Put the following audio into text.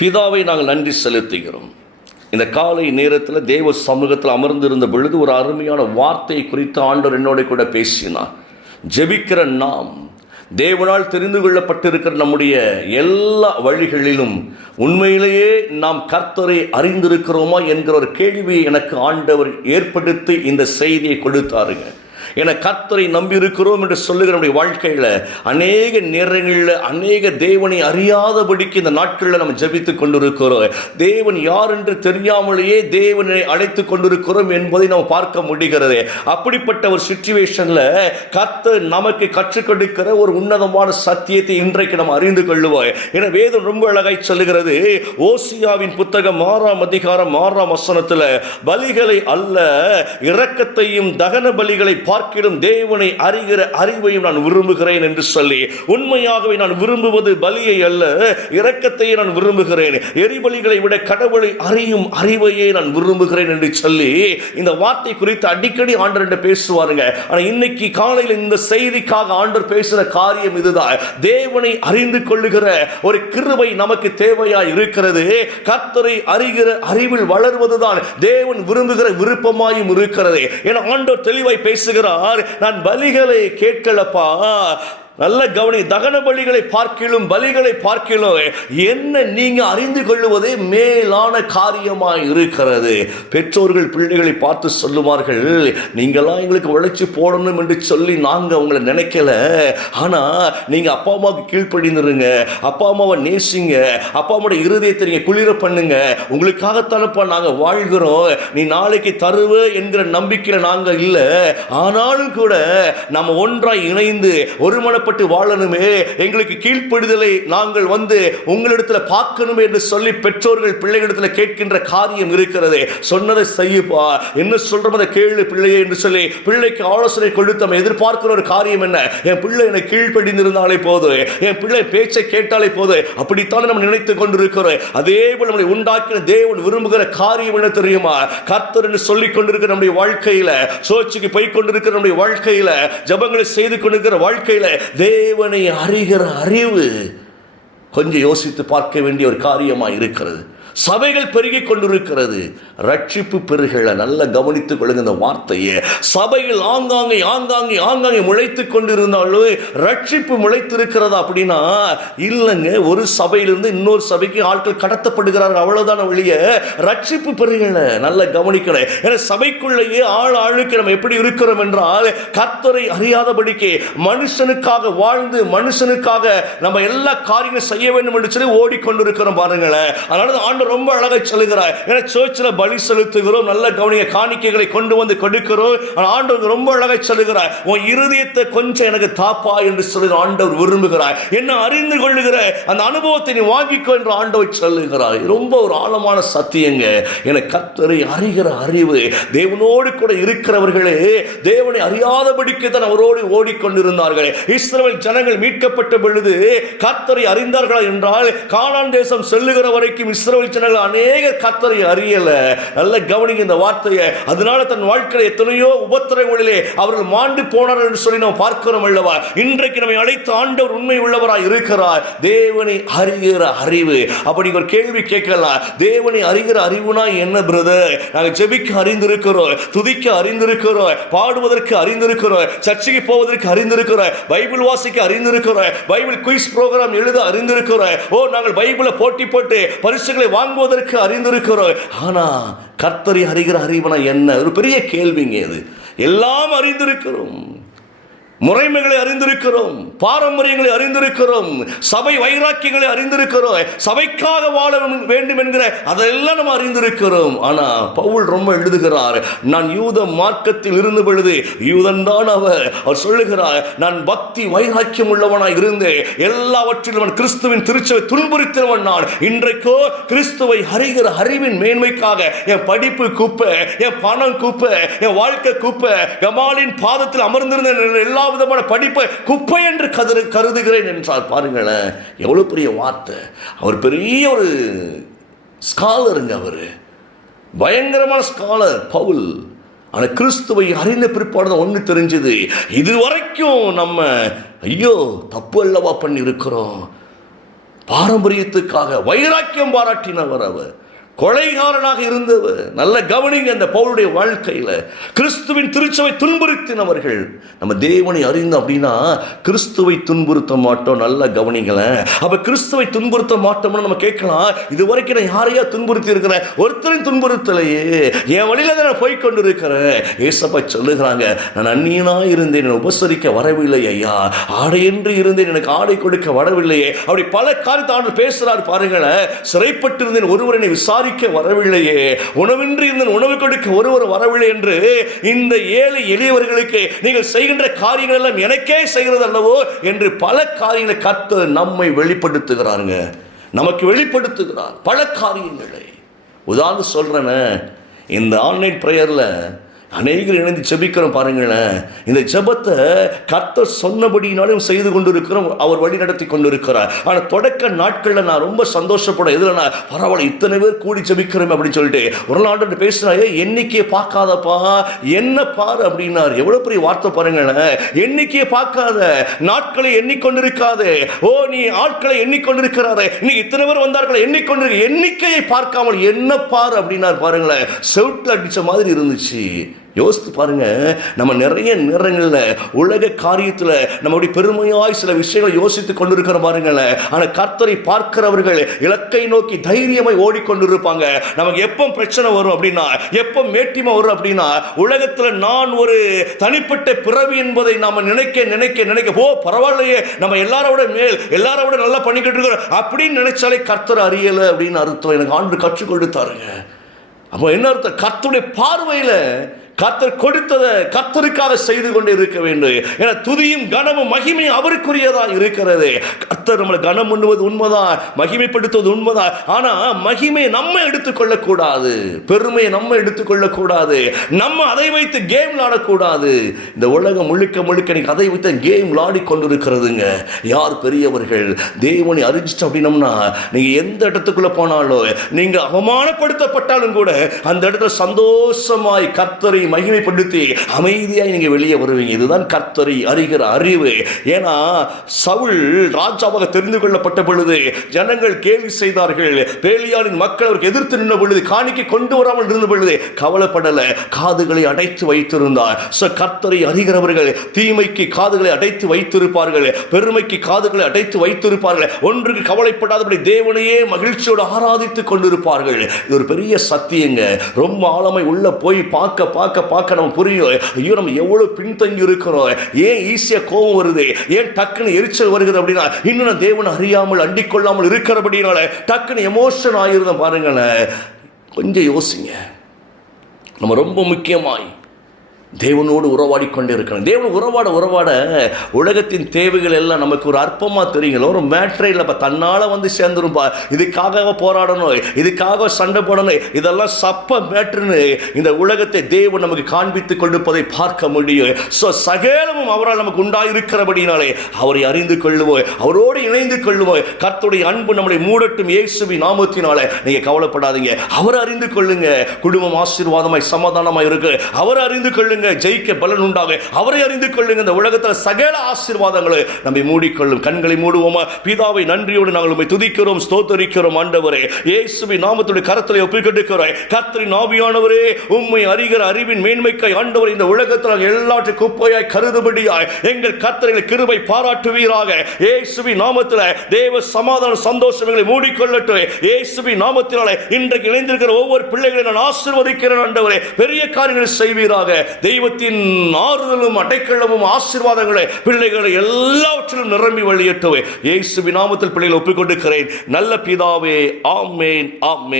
பிதாவை நாங்கள் நன்றி செலுத்துகிறோம். இந்த காலை நேரத்தில் தேவ சமூகத்தில் அமர்ந்திருந்த பொழுது ஒரு அருமையான வார்த்தை குறித்து ஆண்டவர் என்னோட கூட பேசினார். ஜெபிக்கிற நாம் தேவனால் தெரிந்து கொள்ளப்பட்டிருக்கிற நம்முடைய எல்லா வழிகளிலும் உண்மையிலேயே நாம் கர்த்தரை அறிந்திருக்கிறோமா என்கிற ஒரு கேள்வியை எனக்கு ஆண்டவர் ஏற்படுத்தி இந்த செய்தியை கொடுத்தாருங்க. என கர்த்தரை நம்பி இருக்கிறோம் என்று சொல்லுகிற நம்முடைய வாழ்க்கையில் அநேக நேரங்களில் அநேக தேவனை அறியாதபடிக்கு இந்த நாட்களில் நம்ம ஜெபித்துக் கொண்டிருக்கிறோம். தேவன் யார் என்று தெரியாமலேயே தேவனை அழைத்து கொண்டிருக்கிறோம் என்பதை நாம் பார்க்க முடிகிறது. அப்படிப்பட்ட ஒரு சிச்சுவேஷனில் கர்த்தர் நமக்கு கற்றுக் கொடுக்கிற ஒரு உன்னதமான சத்தியத்தை இன்றைக்கு நாம் அறிந்து கொள்ளுவோம். என வேதம் ரொம்ப அழகாய் சொல்லுகிறது. ஓசியாவின் புத்தகம் 6ஆம் அதிகாரம் 6ஆம் வசனத்தில் பலிகளை அல்ல இரக்கத்தையும் தகன பலிகளை பார்க்கிலும் தேவனை அறிகிற அறிவையும் நான் விரும்புகிறேன் என்று சொல்லி, உண்மையாகவே நான் விரும்புவது பலியை அல்ல இரக்கத்தையே நான் விரும்புகிறேன், எரிபலிகளை விட கடவுளை அறியும் அறிவையே நான் விரும்புகிறேன் என்று சொல்லி இந்த வார்த்தை குறித்து அடிக்கடி ஆண்டவர் பேசுவாருங்க. ஆனால் இன்னைக்கு காலையில் இந்த செய்திக்காக ஆண்டவர் பேசுகிற காரியம் இதுதான். தேவனை அறிந்து கொள்ளுகிற ஒரு கிருபை நமக்கு தேவையாய் இருக்கிறது. கர்த்தரை அறிகிற அறிவில் வளர்வதுதான் தேவன் விரும்புகிற விருப்பமாயும் இருக்கிறது என ஆண்டவர் தெளிவாய் பேசுகிறார். நான் பலிகளை கேட்கலப்பா, நல்ல கவனி, தகன பலிகளை பார்க்கிலும் பலிகளை பார்க்கிலும் என்ன நீங்க அறிந்து கொள்ளுவதே மேலான காரியமாய் இருக்கிறது. பெற்றோர்கள் பிள்ளைகளை பார்த்து சொல்லுவார்கள், நீங்களாம் எங்களுக்கு உழைச்சி போடணும் என்று சொல்லி நாங்க உங்களை நினைக்கல, ஆனா நீங்க அப்பா அம்மாவுக்கு கீழ்ப்படிந்துருங்க, அப்பா அம்மாவை நேசிங்க, அப்பா அம்மாவோட இருதயத்தை நீங்க குளிர பண்ணுங்க, உங்களுக்காகத்தானப்பா நாங்க வாழ்கிறோம், நீ நாளைக்கு தருவ என்கிற நம்பிக்கையில நாங்க இல்லை, ஆனாலும் கூட நம்ம ஒன்றாய் இணைந்து ஒருமன வாழணுமே, எங்களுக்கு கீழ்ப்படுதலை நாங்கள் உங்களிடத்தில் பார்க்கணுமே என்று சொல்லி பெற்றோர்கள் பிள்ளைகளிடத்தில் கேட்கின்ற காரியம் இருக்கிறது. சொன்னதை செய்யப்பா, என்ன சொல்றதை கேளு பிள்ளையே என்று சொல்லி பிள்ளைக்கு ஆலோசனை கொடுத்து எதிர்பார்க்கிற ஒரு காரியம் என்ன, என் பிள்ளை என்னை கீழ்ப்படிந்திருந்தாலே போதும், என் பிள்ளை பேச்சை கேட்டாலே போதும், அப்படித்தான் நம்ம நினைத்துக் கொண்டிருக்கிறோம். அதே போல நம்மளை உண்டாக்கின தேவன் விரும்புகிற காரியம் என்ன தெரியுமா? கர்த்தர் என்று சொல்லிக் கொண்டிருக்கிற நம்முடைய வாழ்க்கையில, சோச்சுக்கு போய் கொண்டிருக்கிற நம்முடைய வாழ்க்கையில, ஜபங்களை செய்து கொண்டிருக்கிற வாழ்க்கையில தேவனை அறிகிற அறிவு கொஞ்சம் யோசித்து பார்க்க வேண்டிய ஒரு காரியமாக இருக்கிறது. சபைகள் பெருகிக் கொண்டிருக்கிறது, ரட்சிப்பு பெருகல. நல்ல கவனித்துக் கொள்ளுங்க இந்த வார்த்தையை. சபைகள் ஆங்காங்கே முளைத்துக் கொண்டிருந்தாலும் ரட்சிப்பு முளைத்திருக்கிறதா அப்படின்னா இல்லைங்க. ஒரு சபையிலிருந்து இன்னொரு சபைக்கு ஆட்கள் கடத்தப்படுகிறார்கள், அவ்வளவுதான வழிய ரட்சிப்பு பெருகல. நல்ல கவனிக்கணும். ஏன்னா சபைக்குள்ளேயே ஆளுக்கு நம்ம எப்படி இருக்கிறோம் என்றால் கர்த்தரை அறியாதபடிக்கு மனுஷனுக்காக வாழ்ந்து மனுஷனுக்காக நம்ம எல்லா காரியங்களும் செய்ய வேண்டும் என்று சொல்லி ஓடிக்கொண்டிருக்கிறோம் பாருங்களேன். அதனால ஆண்டு ரொம்ப அழகா சொல்லுகிறார். ஏன்னா சர்ச்சில் பலி செலுத்துகிறோம், நல்ல கவனிய காணிக்கைகளை கொண்டு வந்து கொடுக்கிறோம். ஆண்டவர் ரொம்ப அழகா சொல்லுகிறார், உன் இருதயத்தை கொஞ்சம் எனக்கு தாப்பா என்று சொல்லி ஆண்டவர் விரும்புகிறார். என்ன அறிந்து கொள்ளுகிற அந்த அனுபவத்தை நீ வாங்கிக்கோ என்று ஆண்டவர் சொல்லுகிறார். ரொம்ப ஒரு ஆழமான சத்தியங்க. என கர்த்தரை அறிகிற அறிவு, தேவனோடு கூட இருக்கிறவர்களே தேவனை அறியாதபடிக்கு தான் அவரோடு ஓடிக்கொண்டிருந்தார்கள். இஸ்ரவேல் ஜனங்கள் மீட்கப்பட்ட பொழுது கர்த்தரை அறிந்தார்களா என்றால் கானான் தேசம் செல்லுகிற வரைக்கும் இஸ்ரவேல் அநேக கர்த்தரை அறியல. நல்ல கவனிங்க இந்த வார்த்தையை. அதனால தன் வாழ்க்கையில் எத்தனையோ உபத்திரங்களிலே அவர்கள் மாண்டு போனார்கள் என்று சொல்லி நாம் பார்க்கிறோம் அல்லவா? இன்றைக்கு நம்மை அழைத்து ஆண்டவர் உண்மை உள்ளவராய் இருக்கிறார். தேவனை அறிகிற அறிவு. அப்படி ஒரு கேள்வி கேட்கலாம், தேவனை அறிகிற அறிவுனா என்ன பிரதர்? நாங்கள் ஜெபிக்க அறிந்திருக்கிறோம், துதிக்க அறிந்திருக்கிறோம், பாடுவதற்கு அறிந்திருக்கிறோம், சர்ச்சைக்கு போவதற்கு அறிந்திருக்கிறோம், பைபிள் வாசிக்க அறிந்திருக்கிறோம், பைபிள் குயிஸ் ப்ரோக்ராம் எழுத அறிந்திருக்கிறோம், நாங்கள் பைபிளை போட்டி போட்டு பரிசுகளை வாங்குவதற்கு அறிந்திருக்கிறோம். ஆனா கர்த்தரை அறிகிற அறிவுனா என்ன? ஒரு பெரிய கேள்விங்க இது. எல்லாம் அறிந்திருக்கிறோம், முறைமைகளை அறிந்திருக்கிறோம், பாரம்பரியங்களை அறிந்திருக்கிறோம், சபை வைராக்கியங்களை அறிந்திருக்கிறோம், சபைக்காக வாழ வேண்டும் என்கிற அதெல்லாம் நம்ம அறிந்திருக்கிறோம். ஆனா பவுல் ரொம்ப எழுதுகிறார், நான் யூத மார்க்கத்தில் இருந்த பொழுது யூதன் தான் அவர் சொல்லுகிறார், நான் பக்தி வைராக்கியம் உள்ளவனாய் இருந்தேன், எல்லாவற்றிலும் கிறிஸ்துவின் திருச்சபை துன்புறுத்தினவன் நான். இன்றைக்கோ கிறிஸ்துவை அறிகிற அறிவின் மேன்மைக்காக என் படிப்பு குப்பை, என் பணம் குப்பை, என் வாழ்க்கை குப்பை, கமாலின் பாதத்தில் அமர்ந்திருந்த எல்லா விதமான படிப்பை குப்பை என்று கருதுகிறேன் என்றால் பாருங்களேன், எவ்வளவு பெரிய வார்த்தை. அவர் பெரிய ஒரு ஸ்காலருங்க, அவர் பயங்கரமான ஸ்காலர் பவுல். ஆனால் கிறிஸ்துவை அறிந்த பிற்பாடு தான் ஒன்று தெரிஞ்சது, இதுவரைக்கும் நம்ம ஐயோ தப்பு அல்லவா பண்ணி இருக்கிறோம், பாரம்பரியத்துக்காக வைராக்கியம் பாராட்டினவர் அவர். கொலைகாரனாக இருந்தவர். நல்ல கவனிங்க, அந்த பவுலுடைய வாழ்க்கையில் கிறிஸ்துவின் திருச்சபை துன்புறுத்தினவர்கள். நம்ம தேவனை அறிந்தோம் அப்படின்னா கிறிஸ்துவை துன்புறுத்த மாட்டோம். நல்ல கவனிங்களேன். அப்ப கிறிஸ்துவை துன்புறுத்த மாட்டோம்னு நம்ம கேட்கலாம், இது வரைக்கும் நான் யாரையா துன்புறுத்தி இருக்கிறேன்? ஒருத்தரையும் துன்புறுத்தலையே, என் வழியில தான் நான் போய்கொண்டு இருக்கிறேன். ஏசப்பா சொல்லுகிறாங்க, நான் அந்நியனா இருந்தேன், உபசரிக்க வரவில்லை ஐயா, ஆடையின்றி இருந்தேன், எனக்கு ஆடை கொடுக்க வரவில்லையே. அப்படி பல காரியத்தை ஆண்டவர் பேசுறாரு பாருங்களேன். சிறைப்பட்டிருந்தேன், ஒருவரை விசாரி வரவில்லையே, உணவின்றி இருந்த உணவு கொடுக்க ஒருவர் வரவில்லை என்று இந்த ஏழை எளியவர்களுக்கு நீங்கள் செய்கின்ற காரியங்கள் எல்லாம் எனக்கே செய்கிறது அல்லவோ என்று பல காரியங்களை கர்த்தர் நம்மை வெளிப்படுத்துகிறாருங்க. நமக்கு வெளிப்படுத்துகிறார் பல காரியங்களை. உதாரணம் சொல்றேன்னு, இந்த ஆன்லைன் பிரேயர்ல அநேகர் இணைந்து ஜெபிக்கிறோம் பாருங்களேன். இந்த ஜெபத்தை கர்த்தர் சொன்னபடினாலும் செய்து கொண்டிருக்கிறோம், அவர் வழி நடத்தி கொண்டிருக்கிறார். ஆனால் தொடக்க நாட்களில் நான் ரொம்ப சந்தோஷப்பட, எதுலனா பரவாயில்ல இத்தனை பேர் கூடி ஜெபிக்கிறோம் அப்படின்னு சொல்லிட்டு ஒரு நாள் பேசுறாரு. எண்ணிக்கையை பார்க்காதப்பா, என்ன பாரு அப்படின்னாரு. எவ்வளவு பெரிய வார்த்தை பாருங்களேன். எண்ணிக்கையை பார்க்காத, நாட்களை எண்ணிக்கொண்டிருக்காது. ஓ, நீ ஆட்களை எண்ணிக்கொண்டிருக்கிறாரு, இன்னைக்கு இத்தனை பேர் வந்தார்கள் எண்ணிக்கொண்டிருக்க, எண்ணிக்கையை பார்க்காமல் என்ன பாரு அப்படின்னாரு பாருங்களேன். செவுட்டு அடிச்ச மாதிரி இருந்துச்சு. யோசித்து பாருங்க, நம்ம நிறைய நேரங்களில் உலக காரியத்தில் நம்முடைய பெருமையாய் சில விஷயங்களை யோசித்துக் கொண்டிருக்கிற பாருங்களேன். ஆனால் கர்த்தரை பார்க்கிறவர்கள் இலக்கை நோக்கி தைரியமாய் ஓடிக்கொண்டிருப்பாங்க. நமக்கு எப்போ பிரச்சனை வரும் அப்படின்னா, எப்போ மேட்டிமை வரும் அப்படின்னா, உலகத்தில் நான் ஒரு தனிப்பட்ட பிறவி என்பதை நாம நினைக்க நினைக்க நினைக்க, ஓ பரவாயில்லையே, நம்ம எல்லாரோட மேல், எல்லாரோட நல்லா பண்ணிக்கிட்டு இருக்கிறோம் அப்படின்னு நினைச்சாலே கர்த்தர் அறியலை அப்படின்னு அர்த்தம். எனக்கு ஆண்டு கற்றுக் கொடுத்தாருங்க. அப்போ என்ன அர்த்தம்? கர்த்தருடைய பார்வையில் கர்த்தர் கொடுத்ததை கர்த்தருக்காக செய்து கொண்டு இருக்க வேண்டும். ஏன்னா துதியும் கனமும் மகிமையும் அவருக்குரியதாக இருக்கிறது. கர்த்தர் நம்மளை கனம் பண்ணுவது உண்மைதான், மகிமைப்படுத்துவது உண்மைதான். ஆனா மகிமை நம்ம எடுத்துக்கொள்ளக்கூடாது, பெருமையை நம்ம எடுத்துக்கொள்ளக்கூடாது, நம்ம அதை வைத்து கேம் விளாடக்கூடாது. இந்த உலகம் முழுக்க முழுக்க நீங்க அதை வைத்து கேம் விளாடி கொண்டிருக்கிறதுங்க. யார் பெரியவர்கள் தேவனை அறிஞ்சிட்டு அப்படின்னம்னா, நீங்க எந்த இடத்துக்குள்ள போனாலும், நீங்க அவமானப்படுத்தப்பட்டாலும் கூட அந்த இடத்துல சந்தோஷமாய் கர்த்தரை மகிமைப்படுத்தி அமைதியாய் நீங்க வெளியே வருவீங்க. இதுதான் கர்த்தரை அறிகிற அறிவு. ஏன்னா சவுல் ராஜாவாக தெரிந்து கொள்ளப்பட்ட பொழுது ஜனங்கள் கேலி செய்தார்கள். பேலியாளின் மக்கள் அவருக்கு எதிர்த்து நின்ற பொழுது, காணிக்கை கொண்டு வராமல் இருந்த பொழுது கவலைப்படல, காதுகளை அடைத்து வைத்திருந்தார். கர்த்தரை அறிகிறவர்கள் தீமைக்கு காதுகளை அடைத்து வைத்திருப்பார்கள், பெருமைக்கு காதுகளை அடைத்து வைத்திருப்பார்கள், ஒன்றுக்கு கவலைப்படாதபடி தேவனையே மகிழ்ச்சியோடு ஆராதித்துக் கொண்டிருப்பார்கள். இது ஒரு பெரிய சத்தியங்க. ரொம்ப ஆழமை உள்ள போய் பார்க்க பார்க்க பார்க்க நம்ம புரியும், ஐயோ நம்ம எவ்வளவு பின்தங்கி இருக்கிறோம், ஏன் ஈஸியா கோபம் வருது, ஏன் டக்குன்னு எரிச்சல் வருகிறது அப்படின்னா, இன்னும் தேவனை அறியாமல் அண்டிக் கொள்ளாமல் இருக்கிறபடினால டக்குன்னு எமோஷன் ஆயிருந்தோம் பாருங்களேன். கொஞ்சம் யோசிங்க. நம்ம ரொம்ப முக்கியமாய் தேவனோடு உறவாடி கொண்டே இருக்கணும். தேவன் உறவாட உலகத்தின் தேவைகள் எல்லாம் நமக்கு ஒரு அற்பமாக தெரியுங்களோ, ஒரு மேட்ரே இல்லைப்பா, தன்னால் வந்து சேர்ந்துருப்பா, இதுக்காக போராடணும், இதுக்காக சண்டை போடணும், இதெல்லாம் சப்ப மேட்ருன்னு இந்த உலகத்தை தேவன் நமக்கு காண்பித்து கொடுப்பதை பார்க்க முடியும். ஸோ சகலமும் அவரால் நமக்கு உண்டாயிருக்கிறபடினாலே அவரை அறிந்து கொள்ளுவோம், அவரோடு இணைந்து கொள்ளுவோம். கர்த்தருடைய அன்பு நம்மளை மூடட்டும் இயேசுவின் நாமத்தினால. நீங்க கவலைப்படாதீங்க, அவரை அறிந்து கொள்ளுங்க. குடும்பம் ஆசீர்வாதமாய் சமாதானமாய் இருக்கு, அவரை அறிந்து கொள்ளுங்க. ஜெயிக்க பலன் உண்டாக அவரை அறிந்து கொள்ளுங்க. இந்த உலகத்தில் சகல ஆசீர்வாதங்களை நம்மை மூடிக்கொள்ளும். கண்களை மூடுவோமா? பிதாவை நன்றியோடு நாங்கள் உம்மை துதிக்கிறோம், ஸ்தோத்தரிக்கிறோம். ஆண்டவரே இயேசுவின் நாமத்துடைய கரத்திலே ஒப்புக்கொடுக்கிறோம். கர்த்தரின் ஆவியானவரே, உம்மை அறிகிற அறிவின் மேன்மைக்காய் ஆண்டவரே, இந்த உலகத்தில் எல்லாற்றையும் குப்பையாய் கருதுபடியாய் எங்கள் கர்த்தரை கிருபை பாராட்டுவீராக. இயேசுவின் நாமத்தில் தேவ சமாதான சந்தோஷங்களை மூடிக்கொள்ளட்டும். இயேசுவின் நாமத்தினாலே இன்றைக்கு இணைந்திருக்கிற ஒவ்வொரு பிள்ளைகளை நான் ஆசீர்வதிக்கிறேன். ஆண்டவரே பெரிய காரியங்களை செய்வீராக. தெய்வத்தின் ஆறுதலும் அடைக்கலமும் ஆசீர்வாதங்களை பிள்ளைகளை எல்லாவற்றிலும் நிரம்பி வழியட்டுவே. இயேசுவின் நாமத்தில் பிள்ளைகளை ஒப்புக்கொண்டிருக்கிறேன் நல்ல பிதாவே. ஆமென், ஆமென்.